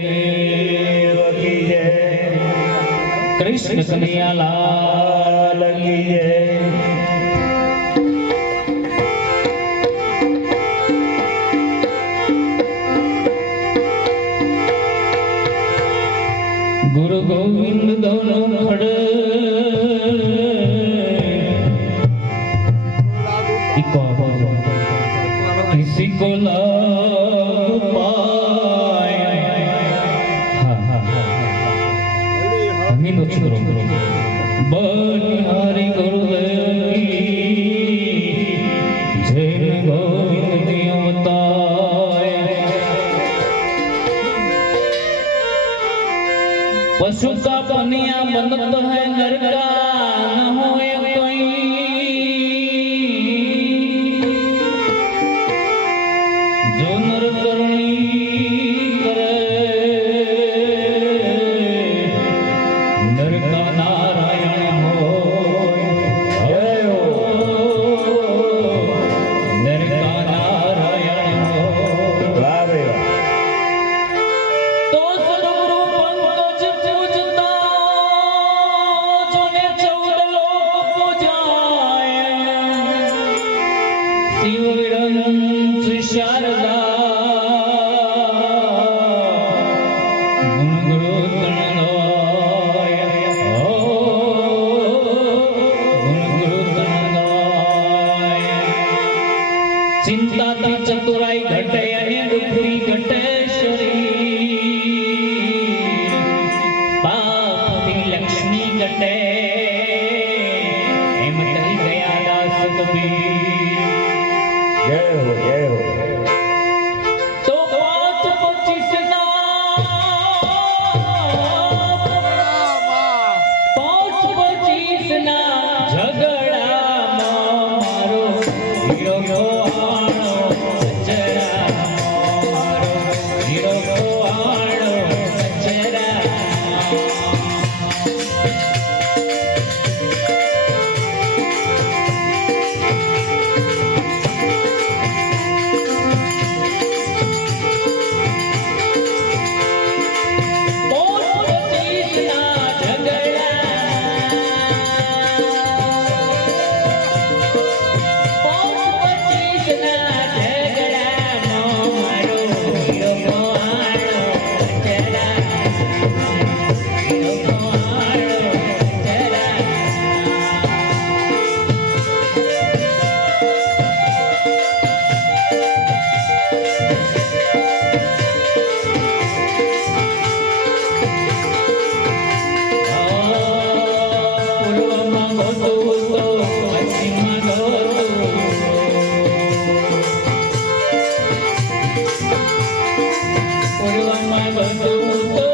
देव की जय। कृष्ण कन्हैया लाल की जय। गुरु गोविंद दोनों खड़े किसी को लाग पाए। मीनो छोरो बनिहारी गुरुदेव की जय। गोविंद दियो बताए। पशु का पनिया बनत है नर का न होए कोई। जो नर करनी करे नर का नारायण हो। नर का नारायण हो। तो सदगुरु पंकज पूजता जोने 14 लोक पूजाए। शिव विरंच शारदा चिंताती चतुराई घटे અને દુખરી ઘટે શરીર। પાપથી લક્ષ્મી ઘટે એમ કહી ગયા દાસ કબીર। જય હો જય હો। તો 5-25 ના 5-25 ના ઝઘડામાં મારો હીરો પૂર્વમાં બધું